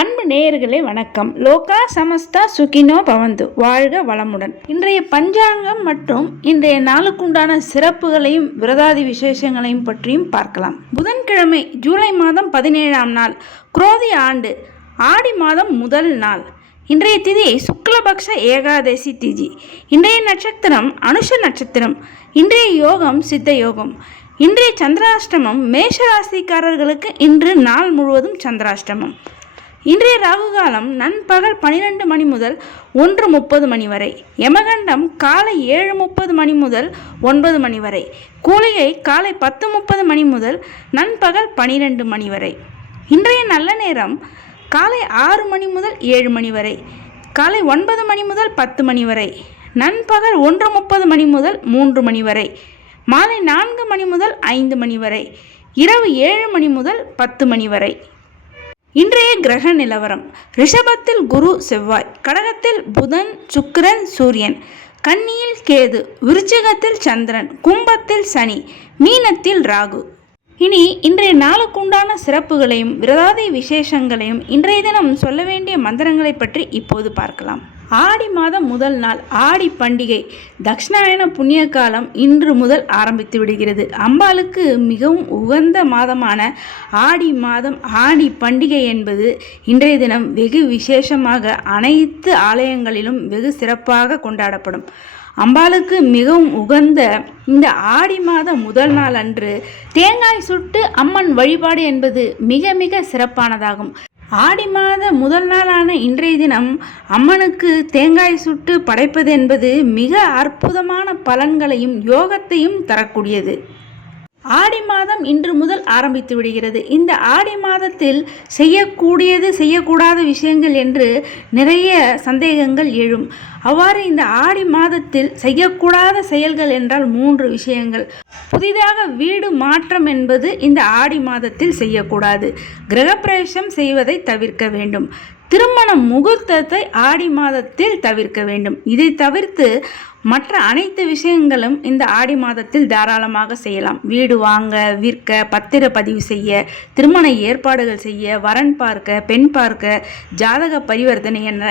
அன்பு நேயர்களே வணக்கம். லோகா சமஸ்தா சுகினோ பவந்து, வாழ்க வளமுடன். இன்றைய பஞ்சாங்கம் மற்றும் இன்றைய நாளுக்குண்டான சிறப்புகளையும் விரதாதி விசேஷங்களையும் பற்றியும் பார்க்கலாம். புதன்கிழமை ஜூலை மாதம் 17ஆம் நாள், குரோதி ஆண்டு ஆடி மாதம் முதல் நாள். இன்றைய திதி சுக்லபக்ஷ ஏகாதசி திதி. இன்றைய நட்சத்திரம் அனுஷ நட்சத்திரம். இன்றைய யோகம் சித்த யோகம். இன்றைய சந்திராஷ்டமம் மேஷராசிக்காரர்களுக்கு இன்று நாள் முழுவதும் சந்திராஷ்டமம். இன்றைய ராகுகாலம் நண்பகல் 12 மணி முதல் 1:30 மணி வரை. யமகண்டம் காலை 7:30 மணி முதல் 9 மணி வரை. கூலிகை காலை 10:30 மணி முதல் நண்பகல் 12 மணி வரை. இன்றைய நல்ல நேரம் காலை 6 மணி முதல் 7 மணி வரை. காலை 9 மணி முதல் 10 மணி வரை. நண்பகல் 1:30 மணி முதல் 3 மணி வரை. மாலை 4 மணி முதல் 5 மணி வரை. இரவு 7 மணி முதல் 10 மணி வரை. இன்றைய கிரக நிலவரம்: ரிஷபத்தில் குரு செவ்வாய், கடகத்தில் புதன் சுக்கிரன் சூரியன், கன்னியில் கேது, விருச்சிகத்தில் சந்திரன், கும்பத்தில் சனி, மீனத்தில் ராகு. இனி இன்றைய நாளுக்குண்டான சிறப்புகளையும் விரதாதி விசேஷங்களையும் இன்றைய தினம் சொல்ல வேண்டிய மந்திரங்களை பற்றி இப்போது பார்க்கலாம். ஆடி மாதம் முதல் நாள் ஆடி பண்டிகை தக்ஷணாயன புண்ணிய காலம் இன்று முதல் ஆரம்பித்து விடுகிறது. அம்பாளுக்கு மிகவும் உகந்த மாதமான ஆடி மாதம் ஆடி பண்டிகை என்பது இன்றைய தினம் வெகு விசேஷமாக அனைத்து ஆலயங்களிலும் வெகு சிறப்பாக கொண்டாடப்படும். அம்பாளுக்கு மிகவும் உகந்த இந்த ஆடி மாத முதல் நாள் அன்று தேங்காய் சுட்டு அம்மன் வழிபாடு என்பது மிக மிக சிறப்பானதாகும். ஆடி மாத முதல் நாளான இன்றைய தினம் அம்மனுக்கு தேங்காய் சுட்டு படைப்பது என்பது மிக அற்புதமான பலன்களையும் யோகத்தையும் தரக்கூடியது. ஆடி மாதம் இன்று முதல் ஆரம்பித்து விடுகிறது. இந்த ஆடி மாதத்தில் செய்யக்கூடியது செய்யக்கூடாத விஷயங்கள் என்று நிறைய சந்தேகங்கள் எழும். அவ்வாறு இந்த ஆடி மாதத்தில் செய்யக்கூடாத செயல்கள் என்றால் 3 விஷயங்கள். புதிதாக வீடு மாற்றம் என்பது இந்த ஆடி மாதத்தில் செய்யக்கூடாது. கிரகப்பிரவேசம் செய்வதை தவிர்க்க வேண்டும். திருமண முகூர்த்தத்தை ஆடி மாதத்தில் தவிர்க்க வேண்டும். இதை தவிர்த்து மற்ற அனைத்து விஷயங்களும் இந்த ஆடி மாதத்தில் தாராளமாக செய்யலாம். வீடு வாங்க, விற்க, பத்திரப்பதிவு செய்ய, திருமண ஏற்பாடுகள் செய்ய, வரன் பார்க்க, பெண் பார்க்க, ஜாதக பரிவர்த்தனை என்ற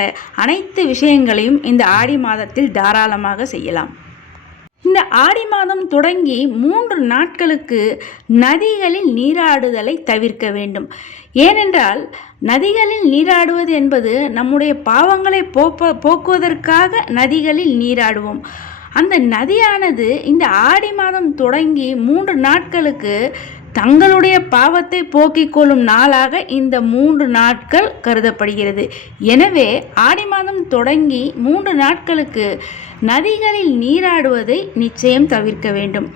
அனைத்து விஷயங்களையும் இந்த ஆடி மாதத்தில் தாராளமாக செய்யலாம். இந்த ஆடி மாதம் தொடங்கி 3 நாட்களுக்கு நதிகளில் நீராடுதலை தவிர்க்க வேண்டும். ஏனென்றால் நதிகளில் நீராடுவது என்பது நம்முடைய பாவங்களை போக்குவதற்காக நதிகளில் நீராடுவோம். அந்த நதியானது இந்த ஆடி மாதம் தொடங்கி 3 நாட்களுக்கு தங்களுடைய பாவத்தை போக்கிக் கொள்ளும் நாளாக இந்த 3 நாட்கள் கருதப்படுகிறது. எனவே ஆடி மாதம் தொடங்கி 3 நாட்களுக்கு நதிகளில் நீராடுவதை நிச்சயம் தவிர்க்க வேண்டும்.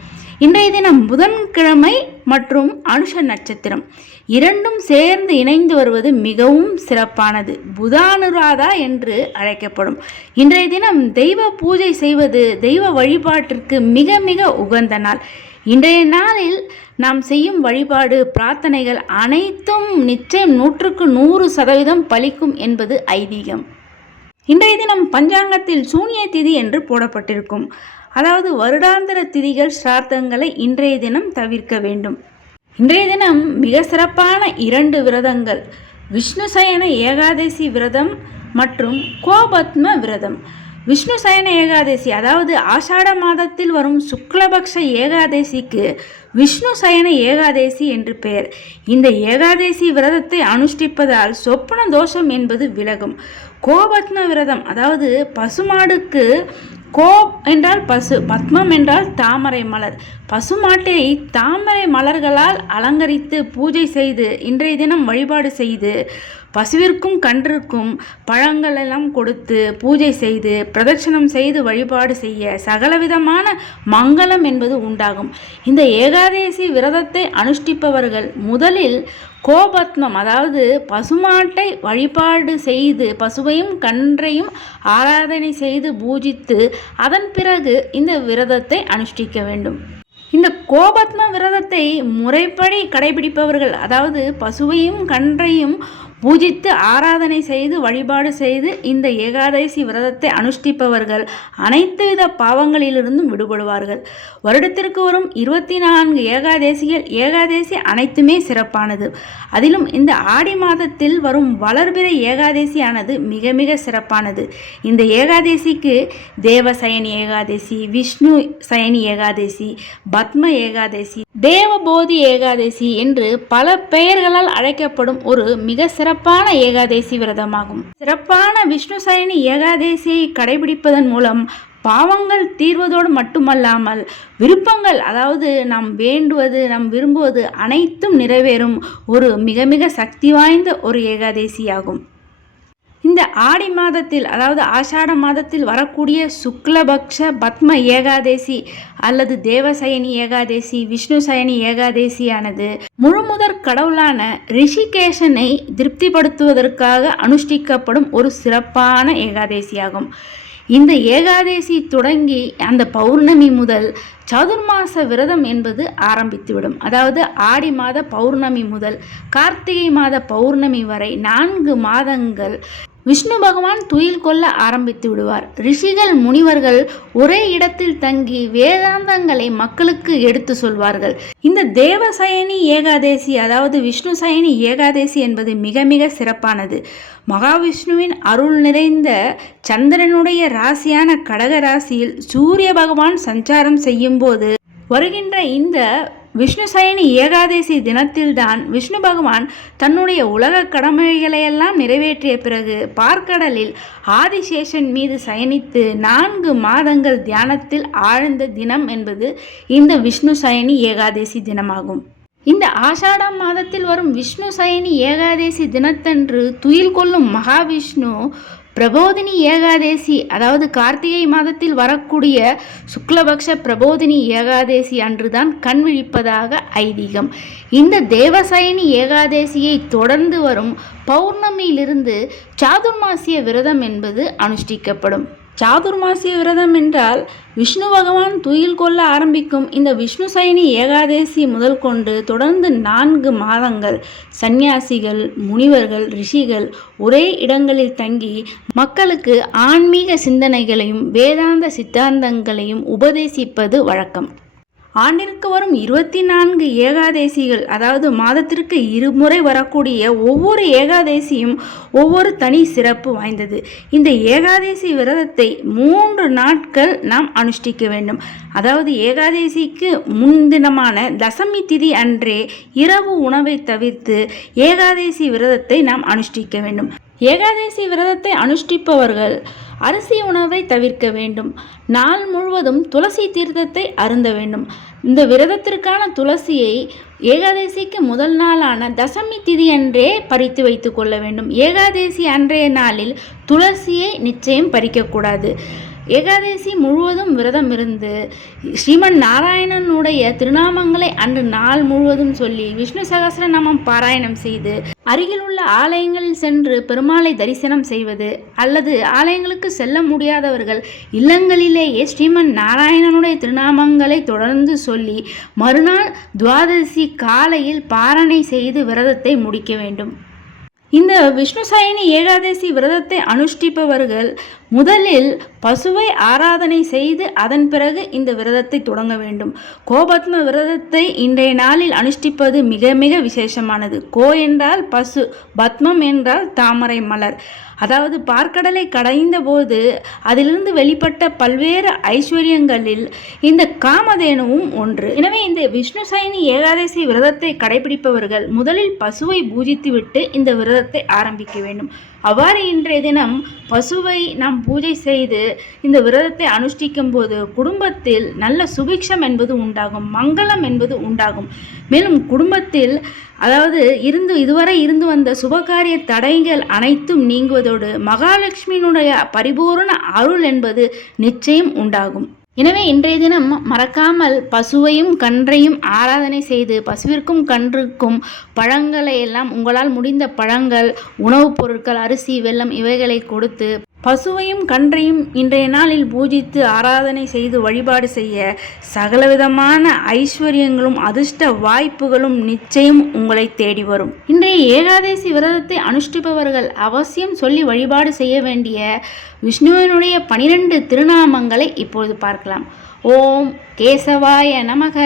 இன்றைய தினம் புதன்கிழமை மற்றும் அனுஷ நட்சத்திரம் இரண்டும் சேர்ந்து இணைந்து வருவது மிகவும் சிறப்பானது. புதானுராதா என்று அழைக்கப்படும். இன்றைய தினம் தெய்வ பூஜை செய்வது தெய்வ வழிபாட்டிற்கு மிக மிக உகந்த நாள். இன்றைய நாளில் நாம் செய்யும் வழிபாடு பிரார்த்தனைகள் அனைத்தும் நிச்சயம் 100% பலிக்கும் என்பது ஐதீகம். இன்றைய தினம் பஞ்சாங்கத்தில் சூன்ய திதி என்று போடப்பட்டிருக்கும். அதாவது வருடாந்திர திதிகள் சிரார்த்தங்களை இன்றைய தினம் தவிர்க்க வேண்டும். இன்றைய தினம் மிக சிறப்பான 2 விரதங்கள்: விஷ்ணு சயன ஏகாதசி விரதம் மற்றும் கோபத்ம விரதம். விஷ்ணு சயன ஏகாதசி அதாவது ஆஷாட மாதத்தில் வரும் சுக்லபக்ஷ ஏகாதசிக்கு விஷ்ணு சயன ஏகாதசி என்று பெயர். இந்த ஏகாதசி விரதத்தை அனுஷ்டிப்பதால் சொப்பன தோஷம் என்பது விலகும். கோபத்ம விரதம் அதாவது பசுமாடுக்கு கோ என்றால் பசு, பத்மம் என்றால் தாமரை மலர். பசுமாட்டை தாமரை மலர்களால் அலங்கரித்து பூஜை செய்து இன்றைய தினம் வழிபாடு செய்து பசுவிற்கும் கன்றுக்கும் பழங்கள் எல்லாம் கொடுத்து பூஜை செய்து பிரதட்சணம் செய்து வழிபாடு செய்ய சகலவிதமான மங்களம் என்பது உண்டாகும். இந்த ஏகாதசி விரதத்தை அனுஷ்டிப்பவர்கள் முதலில் கோபத்மம் அதாவது பசுமாட்டை வழிபாடு செய்து பசுவையும் கன்றையும் ஆராதனை செய்து பூஜித்து அதன் பிறகு இந்த விரதத்தை அனுஷ்டிக்க வேண்டும். இந்த கோபத்ம விரதத்தை முறைப்படி கடைபிடிப்பவர்கள் அதாவது பசுவையும் கன்றையும் பூஜித்து ஆராதனை செய்து வழிபாடு செய்து இந்த ஏகாதசி விரதத்தை அனுஷ்டிப்பவர்கள் அனைத்து வித பாவங்களிலிருந்தும் விடுபடுவார்கள். வருடத்திற்கு வரும் 24 ஏகாதசி அனைத்துமே சிறப்பானது. அதிலும் இந்த ஆடி மாதத்தில் வரும் வளர்பிறை ஏகாதசியானது மிக மிக சிறப்பானது. இந்த ஏகாதசிக்கு தேவசயனி ஏகாதசி, விஷ்ணு சயனி ஏகாதசி, பத்ம ஏகாதசி, தேவபோதி ஏகாதசி என்று பல பெயர்களால் அழைக்கப்படும் ஒரு மிக சிறப்பான ஏகாதசி விரதமாகும். சிறப்பான விஷ்ணு சயனி ஏகாதசியை கடைபிடிப்பதன் மூலம் பாவங்கள் தீர்வதோடு மட்டுமல்லாமல் விருப்பங்கள், அதாவது நாம் வேண்டுவது, நாம் விரும்புவது அனைத்தும் நிறைவேறும் ஒரு மிக மிக சக்தி வாய்ந்த ஒரு ஏகாதசியாகும். இந்த ஆடி மாதத்தில், அதாவது ஆஷாட மாதத்தில் வரக்கூடிய சுக்லபக்ஷ பத்ம ஏகாதசி அல்லது தேவசயனி ஏகாதசி, விஷ்ணு சயனி ஏகாதசியானது முழுமுதற் கடவுளான ரிஷிகேஷனை திருப்திப்படுத்துவதற்காக அனுஷ்டிக்கப்படும் ஒரு சிறப்பான ஏகாதசியாகும். இந்த ஏகாதசி தொடங்கி அந்த பௌர்ணமி முதல் சாதுர்மாச விரதம் என்பது ஆரம்பித்துவிடும். அதாவது ஆடி மாத பௌர்ணமி முதல் கார்த்திகை மாத பௌர்ணமி வரை 4 மாதங்கள் விஷ்ணு பகவான் துயில் கொள்ள ஆரம்பித்து விடுவார். ரிஷிகள், முனிவர்கள் ஒரே இடத்தில் தங்கி வேதாந்தங்களை மக்களுக்கு எடுத்து சொல்வார்கள். இந்த தேவசயனி ஏகாதசி, அதாவது விஷ்ணு சயனி ஏகாதசி என்பது மிக மிக சிறப்பானது. மகாவிஷ்ணுவின் அருள் நிறைந்த சந்திரனுடைய ராசியான கடக ராசியில் சூரிய பகவான் சஞ்சாரம் செய்யும் போது வருகின்ற இந்த விஷ்ணு சயனி ஏகாதசி தினத்தில்தான் விஷ்ணு பகவான் தன்னுடைய உலக கடமைகளையெல்லாம் நிறைவேற்றிய பிறகு பார்க்கடலில் ஆதிசேஷன் மீது சயனித்து 4 மாதங்கள் தியானத்தில் ஆழ்ந்த தினம் என்பது இந்த விஷ்ணு சயனி ஏகாதசி தினமாகும். இந்த ஆஷாடம் மாதத்தில் வரும் விஷ்ணு சயனி ஏகாதசி தினத்தன்று துயில் கொள்ளும் மகாவிஷ்ணு பிரபோதினி ஏகாதசி, அதாவது கார்த்திகை மாதத்தில் வரக்கூடிய சுக்லபக்ஷ பிரபோதினி ஏகாதசி அன்றுதான் கண் விழிப்பதாக ஐதீகம். இந்த தேவசயனி ஏகாதசியை தொடர்ந்து வரும் பௌர்ணமியிலிருந்து சாதுர்மாசிய விரதம் என்பது அனுஷ்டிக்கப்படும். சாதுர்மாசிய விரதம் என்றால் விஷ்ணு பகவான் துயில் கொள்ள ஆரம்பிக்கும் இந்த விஷ்ணு சயனி ஏகாதசி முதல் கொண்டு தொடர்ந்து 4 மாதங்கள் சந்நியாசிகள், முனிவர்கள், ரிஷிகள் ஒரே இடங்களில் தங்கி மக்களுக்கு ஆன்மீக சிந்தனைகளையும் வேதாந்த சித்தாந்தங்களையும் உபதேசிப்பது வழக்கம். ஆண்டிற்கு வரும் 24 ஏகாதசிகள், அதாவது மாதத்திற்கு 2 முறை வரக்கூடிய ஒவ்வொரு ஏகாதசியும் ஒவ்வொரு தனி சிறப்பு வாய்ந்தது. இந்த ஏகாதசி விரதத்தை 3 நாட்கள் நாம் அனுஷ்டிக்க வேண்டும். அதாவது ஏகாதசிக்கு முன்தினமான தசமி திதி அன்றே இரவு உணவை தவிர்த்து ஏகாதசி விரதத்தை நாம் அனுஷ்டிக்க வேண்டும். ஏகாதசி விரதத்தை அனுஷ்டிப்பவர்கள் அரிசி உணவை தவிர்க்க வேண்டும். நாள் முழுவதும் துளசி தீர்த்தத்தை அருந்த வேண்டும். இந்த விரதத்திற்கான துளசியை ஏகாதசிக்கு முதல் நாளான தசமி திதி அன்றே பறித்து வைத்து கொள்ள வேண்டும். ஏகாதசி அன்றைய நாளில் துளசியை நிச்சயம் பறிக்கக்கூடாது. ஏகாதசி முழுவதும் விரதம் இருந்து ஸ்ரீமன் நாராயணனுடைய திருநாமங்களை அன்று நாள் முழுவதும் சொல்லி விஷ்ணு சகஸ்ரநாமம் பாராயணம் செய்து அருகில் உள்ள ஆலயங்களில் சென்று பெருமாளை தரிசனம் செய்வது, அல்லது ஆலயங்களுக்கு செல்ல முடியாதவர்கள் இல்லங்களிலேயே ஸ்ரீமன் நாராயணனுடைய திருநாமங்களை தொடர்ந்து சொல்லி மறுநாள் துவாதசி காலையில் பாரணை செய்து விரதத்தை முடிக்க வேண்டும். இந்த விஷ்ணு சயனி ஏகாதசி விரதத்தை அனுஷ்டிப்பவர்கள் முதலில் பசுவை ஆராதனை செய்து அதன் பிறகு இந்த விரதத்தை தொடங்க வேண்டும். கோபத்ம விரதத்தை இன்றைய நாளில் அனுஷ்டிப்பது மிக மிக விசேஷமானது. கோ என்றால் பசு, பத்மம் என்றால் தாமரை மலர். அதாவது பார்க்கடலை கடைந்த போது அதிலிருந்து வெளிப்பட்ட பல்வேறு ஐஸ்வர்யங்களில் இந்த காமதேனுவும் ஒன்று. எனவே இந்த விஷ்ணு சயனி ஏகாதசி விரதத்தை கடைபிடிப்பவர்கள் முதலில் பசுவை பூஜித்துவிட்டு இந்த விரதத்தை ஆரம்பிக்க வேண்டும். அவ்வாறு இன்றைய தினம் பசுவை நாம் பூஜை செய்து இந்த விரதத்தை அனுஷ்டிக்கும் போது குடும்பத்தில் நல்ல சுபிக்ஷம் என்பது உண்டாகும், மங்களம் என்பது உண்டாகும். மேலும் குடும்பத்தில் அதாவது இதுவரை இருந்து வந்த சுபகாரிய தடைகள் அனைத்தும் நீங்குவதோடு மகாலட்சுமியினுடைய பரிபூர்ண அருள் என்பது நிச்சயம் உண்டாகும். எனவே இன்றைய தினம் மறக்காமல் பசுவையும் கன்றையும் ஆராதனை செய்து பசுவிற்கும் கன்றுக்கும் பழங்களை எல்லாம் உங்களால் முடிந்த பழங்கள், உணவுப் பொருட்கள், அரிசி, வெல்லம் இவைகளை கொடுத்து பசுவையும் கன்றையும் இன்றைய நாளில் பூஜித்து ஆராதனை செய்து வழிபாடு செய்ய சகலவிதமான ஐஸ்வர்யங்களும் அதிர்ஷ்ட வாய்ப்புகளும் நிச்சயம் உங்களை தேடி வரும். இன்றைய ஏகாதசி விரதத்தை அனுஷ்டிப்பவர்கள் அவசியம் சொல்லி வழிபாடு செய்ய வேண்டிய விஷ்ணுவினுடைய 12 திருநாமங்களை இப்பொழுது பார்க்கலாம். ஓம் கேசவாய நமக,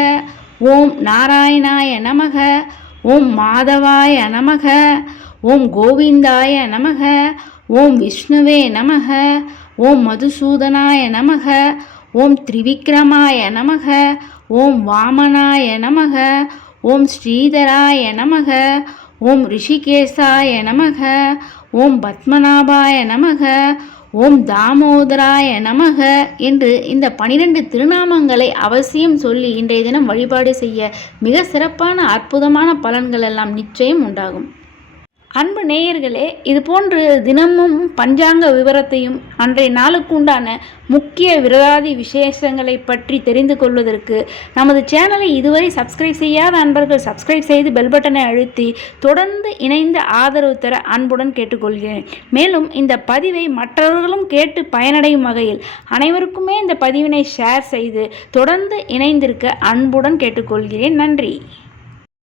ஓம் நாராயணாய நமக, ஓம் மாதவாய நமக, ஓம் கோவிந்தாய நமக, ஓம் விஷ்ணுவே நமக, ஓம் மதுசூதனாய நமக, ஓம் திரிவிக்ரமாய நமக, ஓம் வாமனாய நமக, ஓம் ஸ்ரீதராய நமக, ஓம் ரிஷிகேசாய நமக, ஓம் பத்மநாபாய நமக, ஓம் தாமோதராய நமக என்று இந்த 12 திருநாமங்களை அவசியம் சொல்லி இன்றைய தினம் வழிபாடு செய்ய மிக சிறப்பான அற்புதமான பலன்கள் எல்லாம் நிச்சயம் உண்டாகும். அன்பு நேயர்களே, இது போன்று தினமும் பஞ்சாங்க விவரத்தையும் அன்றைய நாளுக்கு உண்டான முக்கிய விரதாதி விசேஷங்களை பற்றி தெரிந்து கொள்வதற்கு நமது சேனலை இதுவரை சப்ஸ்கிரைப் செய்யாத அன்பர்கள் சப்ஸ்கிரைப் செய்து பெல் பட்டனை அழுத்தி தொடர்ந்து இணைந்து ஆதரவு தர அன்புடன் கேட்டுக்கொள்கிறேன். மேலும் இந்த பதிவை மற்றவர்களும் கேட்டு பயனடையும் வகையில் அனைவருக்குமே இந்த பதிவினை ஷேர் செய்து தொடர்ந்து இணைந்திருக்க அன்புடன் கேட்டுக்கொள்கிறேன். நன்றி.